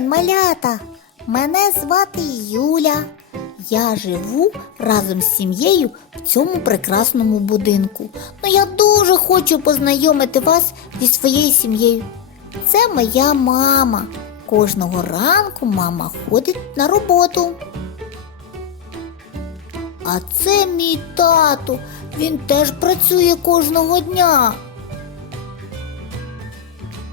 малята! Мене звати Юля. Я живу разом з сім'єю в цьому прекрасному будинку. Ну я дуже хочу познайомити вас зі своєю сім'єю. Це моя мама. Кожного ранку мама ходить на роботу. А це мій тато. Він теж працює кожного дня.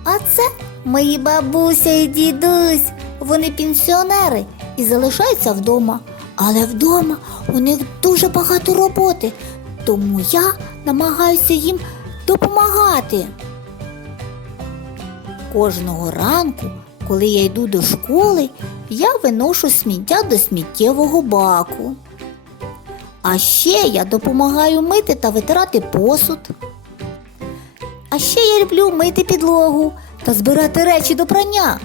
А це мої бабуся і дідусь. Вони пенсіонери і залишаються вдома. Але вдома у них дуже багато роботи, тому я намагаюся їм допомагати. Кожного ранку, коли я йду до школи, я виношу сміття до сміттєвого баку. А ще я допомагаю мити та витирати посуд. А ще я люблю мити підлогу та збирати речі до прання.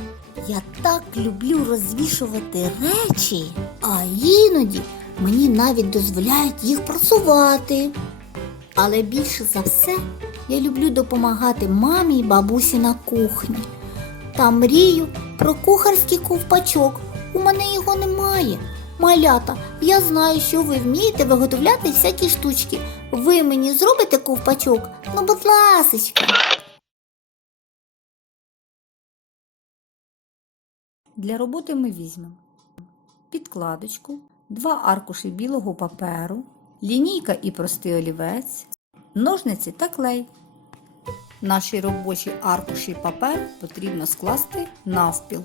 Я так люблю розвішувати речі, а іноді мені навіть дозволяють їх просувати. Але більше за все я люблю допомагати мамі і бабусі на кухні. Та мрію про кухарський ковпачок. У мене його немає. Малята, я знаю, що ви вмієте виготовляти всякі штучки. Ви мені зробите ковпачок? Ну, будь ласочка. Для роботи ми візьмемо підкладочку, два аркуші білого паперу, лінійка і простий олівець, ножниці та клей. Наші робочі аркуші паперу потрібно скласти навпіл.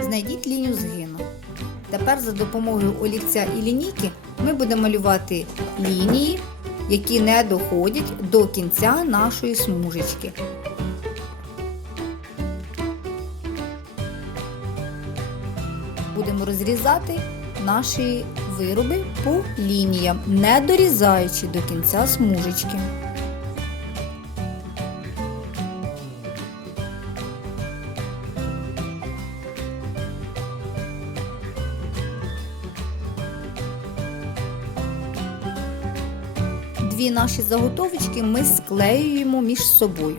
Знайдіть лінію згину. Тепер за допомогою олівця і лінійки ми будемо малювати лінії, які не доходять до кінця нашої смужечки. Будемо розрізати наші вироби по лініям, не дорізаючи до кінця смужечки. Дві наші заготовочки ми склеюємо між собою.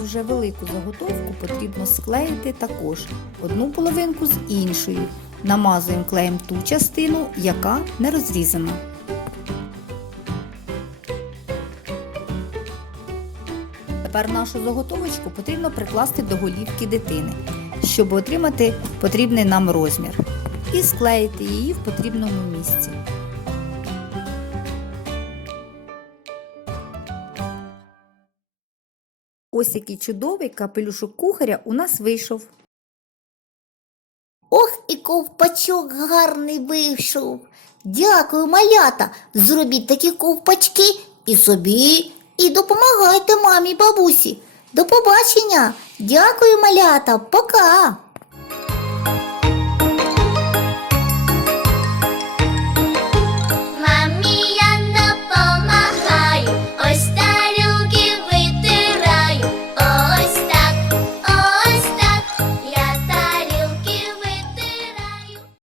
Вже велику заготовку потрібно склеїти також одну половинку з іншою. Намазуємо клеєм ту частину, яка не розрізана. Тепер нашу заготовочку потрібно прикласти до голівки дитини, щоб отримати потрібний нам розмір, і склеїти її в потрібному місці. Ось який чудовий капелюшок кухаря у нас вийшов. Ох, і ковпачок гарний вийшов. Дякую, малята. Зробіть такі ковпачки і собі, і допомагайте мамі бабусі. До побачення. Дякую, малята. Пока.